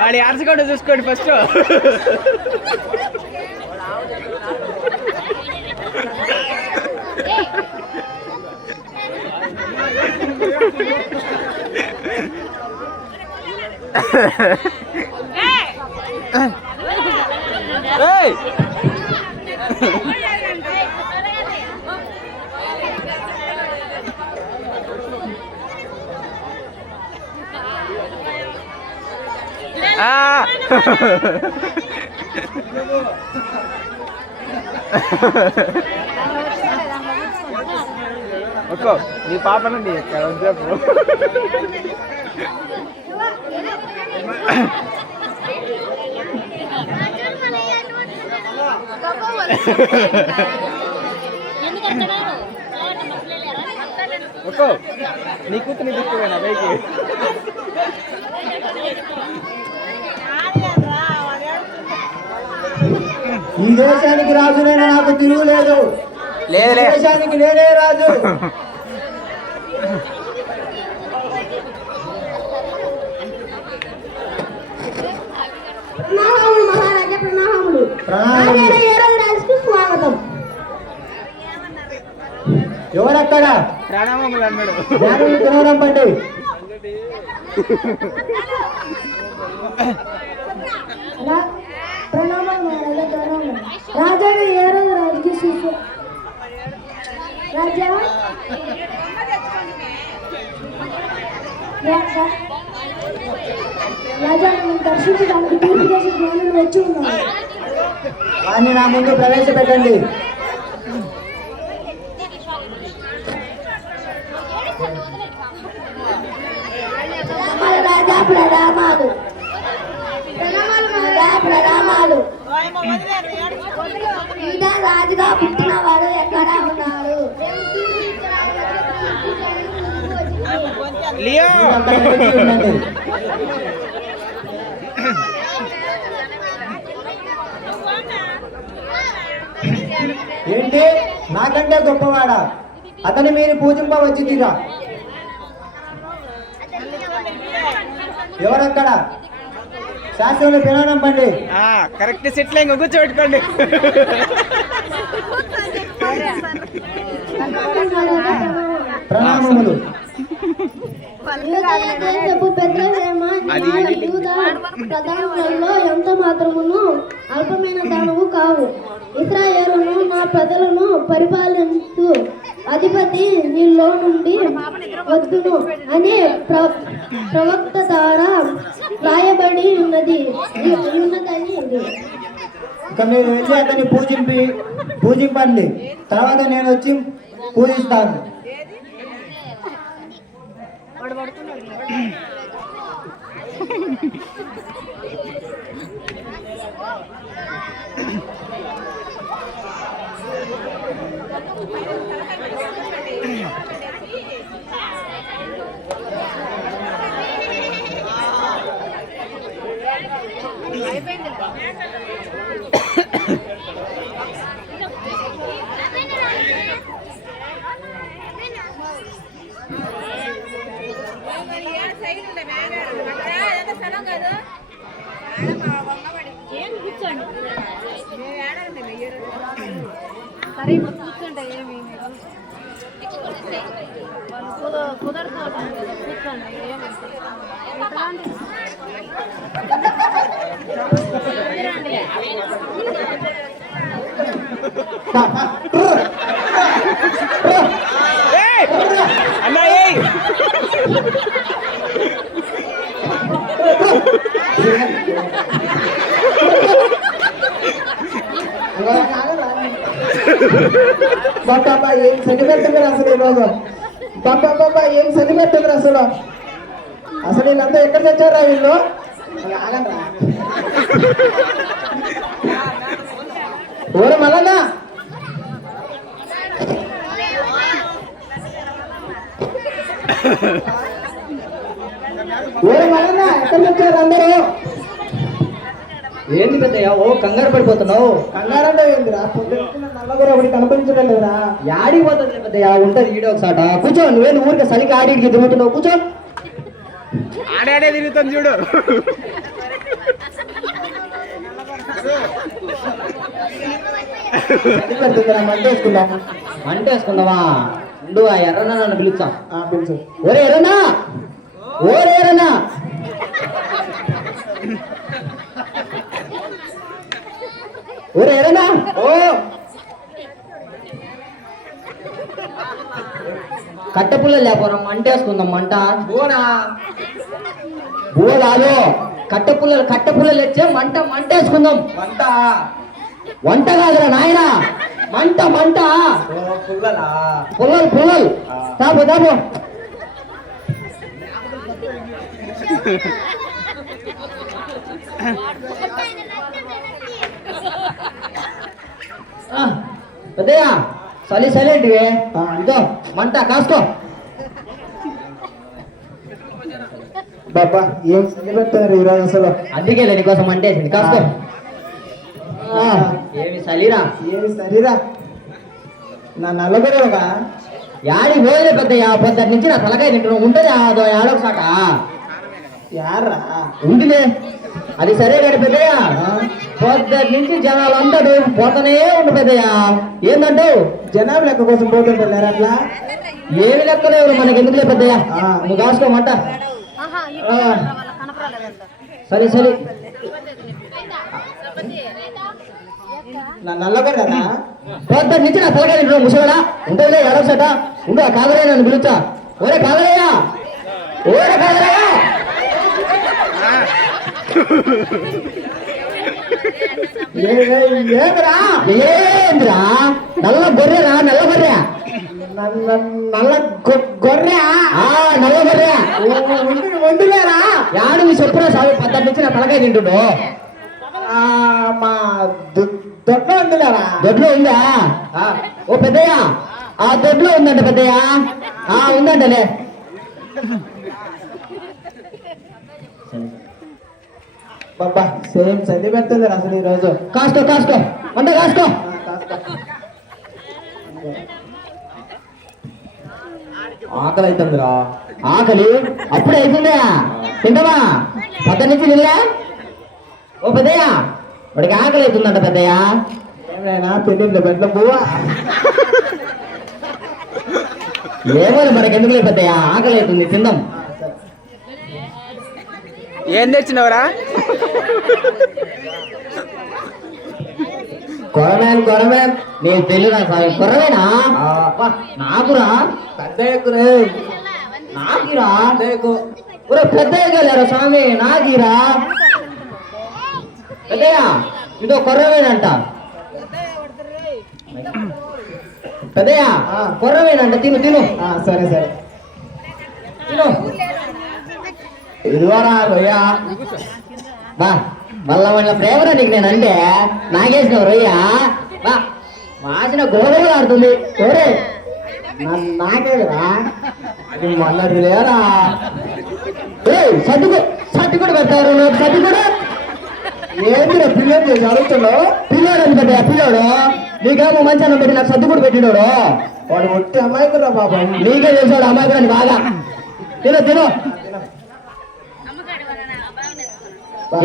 వాడి ఆర్చుకోండి చూసుకోండి ఫస్ట్. ఒక్కో నీ పాపనండి చెప్పు. ఒక్కో నీ కూతురు తీసుకుపోయినా బైకి. ఈ దేశానికి రాజు నేను, నాకు తిరుగులేదు. దేశానికి నేనే రాజు. మహారాజా ప్రణామములు. స్వాగతం. ఎవరక్కడ? ప్రణామములు అన్నాడు. తినడం పండి. రాజా ఏ రోజు రాజుకి శిశు రాజా రాజా దర్శించడానికి పూర్తి చేసి జ్ఞానం వచ్చి ఉన్నాను. వాడిని నా ముందు ప్రవేశపెట్టండి. రాజా ప్రణామాలు. ప్రణామాలు. రాజుగా పుట్టినవాడు ఎక్కడ ఉన్నాడు? ఏంటి నాకంటే గొప్పవాడా? అతని మీరు పూజింపవచ్చురా. ఎవరక్కడ? శాస్త్రంలో పిలవడం పండి. కరెక్ట్ సెట్లో ఇంకా కూర్చోబెట్టుకోండి. ప్రణామములు. ప్రధానంలో ఎంత మాత్రమును అల్పమైన దానము కావు. ఇశ్రాయేలును నా ప్రజలను పరిపాలించు అధిపతి నీలో నుండి వద్దును అనే ప్రవక్త ద్వారా రాయబడి ఉన్నదని. ఇక మీరు వెళ్ళి అతన్ని పూజింపండి. తర్వాత నేను వచ్చి పూజిస్తాను. కూర్చుంటే ఏమి కుదరదు. కూర్చోండి. అమ్మాయి బాబా ఏం సెంటిమెంట్ అసలు ఈరోజు. బాబా ఏం సెంటిమెంట్ అసలు. అసలు వీళ్ళంతా ఎక్కడ తెచ్చారా వీళ్ళు? ఊరు మళ్ళా ఊరు మళ్ళా ఎక్కడ తెచ్చారు అందరూ? ఏంటి పెద్దయ్యా ఓ కంగారు పడిపోతున్నావు? కంగారు అంటే ఏందిరా? నల్లగూర ఒకటి కనిపించడం లేదురా. యాడికి పోతుంది పెద్దయ్యా? ఉంటది ఈడో ఒకసాట. కూర్చో. నువ్వేంది ఊరికి చలికి ఆడికి తిరుగుతున్నావు? కూర్చో. ఆడే ఆడే తిరుగుతాం చూడు. మంట వేసుకుందామా? ఉండు, ఆ ఎర్రన్నా నన్ను పిలుస్తాం. పిలుచు. ఒరే ఎర్రన్నా, ఓరే ఎర్రన్నా, ఒరే ఎర్రన్నా, ఓ కట్టె పుల్లలు లేకపోరా, మంట వేసుకుందాం. మంట బోనా బువ కాదు, కట్టె పుల్లలు వచ్చే మంట వేసుకుందాం. వంట వంట కాదురా నాయన, మంట పుల్లలా పుల్లలు తాపు పెద్దయ్యా సైలెంట్ ఇదో మంట కాసుకో. బాబా ఏం చలి పెడతారు ఈరోజు అసలు. అందుకే నీకోసం మంట వేసింది, కాసుకో. ఏమి చలిరా, ఏమి సరిరా నా నల్లగొడవగా యాడికి పోయలే పెద్దయ్యా, పొద్దుటి నుంచి నా తలకాయ తింటున్నావు. ఉంటుంది అదో ఏడొకసాట యారా ఉందిలే. అది సరే కానీ పెద్దయ్యా, పొద్దుటి నుంచి జనాలు అందరూ పోతనే ఉండు పెద్దయ్యా. ఏందంటావు? జనాభా లెక్క కోసం పోతుంటారు అట్లా. ఏమి లెక్కలేవు మనకి, ఎందుకులే పెద్దయ్యా. నువ్వు కాసుకోమంట. సరే నా నల్లగొడదా పొద్దుటి నుంచి నా తలకాయ తింటున్నావు ముసలాడా. ఉంటుందిలే ఏడొకసాట. ఉండు, ఆ కాదరయ్య నన్ను పిలుస్తా. ఓరే కాదరయ్యా, ఓరే కాదరయ్యా. ఏమిరా ఏంద్రా నల్ల గొర్రెరా, నల్ల గొర్రె, నల్ల గొర్రె నల్ల గొర్రె. వండులేరా యాడు మీ చెప్పురా సాగు, పొద్దుటి నుంచి నా తలకాయ తింటుండు. మా దొడ్డ వండులేరా. దొడ్లో ఉందా? ఓ పెద్దయ్యా, ఆ దొడ్లో ఉందంట పెద్దయ్యా. ఉందంటలే. బాబా సేమ్ చలి పెడుతుంది అసలు ఈరోజు. కాసుకో వంట కాసుకో. ఆకలి అవుతుందిరా. ఆకలి అప్పుడే అవుతుందా? తింటావా? పొద్దుటి నుంచి నిలరా. ఓ పెద్దయ్యా, వాడికి ఆకలి అవుతుందంట పెద్దయ్యా. ఏమైనా పెళ్ళిళ్ళు బెడ్ల పువ్వా. ఏమో మనకి ఎందుకులే పెద్దయ్యా, ఆకలి అవుతుంది, తిందాం. ఏం తెచ్చినవరా? కొరమేన్ నేను తెలియదా సార్? కొరమేనా? నాకురా పెద్ద ఎక్కురే నాకిరా. పెద్ద ఎగలేరా స్వామి, నాకిరా. పెద్దయ్యా ఇదో కొర్రమేనంట పెద్దయ్యా, కొర్రమేనంట. తిను. సరే తిను. ఇదివరా రొయ్యా. బా మళ్ళా వాళ్ళ ప్రేమరా నీకు నేనంటే నాగేసిన రొయ్యా. బా వాసిన గోడలు ఆడుతుంది. ఓరే నాకేరా మళ్ళీ లేరా. సర్ది కూడా పెడతారు. సర్ది కూడా ఏంటి పిల్లలు చేసి అడుగుతున్నావు? పిల్లోడు అని పెద్దయ్యా, పిల్లోడు. నీకేమో మంచి అన్నం పెట్టి నాకు సర్ది కూడా పెట్టినాడు. వాడు ఒట్టి అమ్మాయికురా బాబా. నీకే తెలిసాడు అమ్మాయి కూడా బాగా. తిను.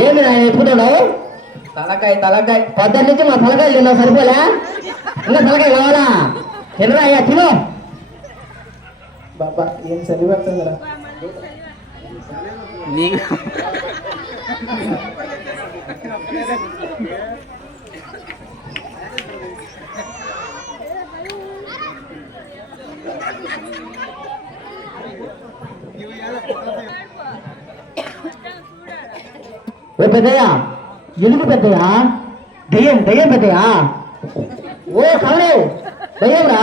ఏంటి ఆయన ఎత్తుకున్నాడు? తలకాయ పొద్దున్న నుంచి మా తలకాయలు తిన్నావు, సరిపోలే? ఇంకా తలకాయ కావాలా? తినరా అయ్యా, తిను. బాబా ఏం చలి పెడుతుందిరా. ఓ పెద్దయ్యా, ఎలుగు పెద్దయ్యా, దయ్యం పెద్దయ్యా. ఓ కవరే దయ్యంరా,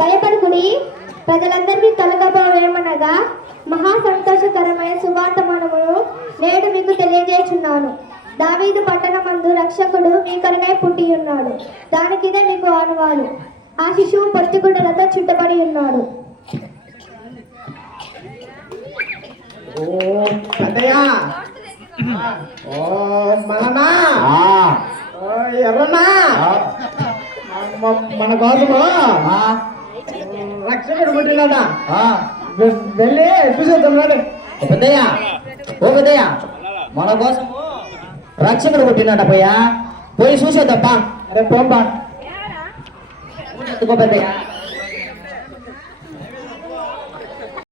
భయపడుకుని ప్రజలందరికీ తొలగబోవేమనగా మహా సంతోషకరమైన సువార్తమానమును నేడు మీకు తెలియజేస్తున్నాను. దావీదు పట్టణమందు రక్షకుడు మీ కొరకై పుట్టి ఉన్నాడు. దానికిదే మీకు ఆనవాలు. ఆ శిశువు పొత్తిగుడ్డలతో చుట్టబడి ఉన్నాడు. ఓ మననా ఆ, ఓ ఎర్రనా ఆ, మన కోసము ఆ, రక్షకుడు పుట్టినాడ ఆ. వెళ్ళి చూసేద్దాం రండి. ఓ పెద్దయ్య, ఓ పెద్దయ్య, మన కోసము రక్షకుడు పుట్టినట పోయా, పోయి చూసేద్దాం. అరే పోంబా పెద్దయ్య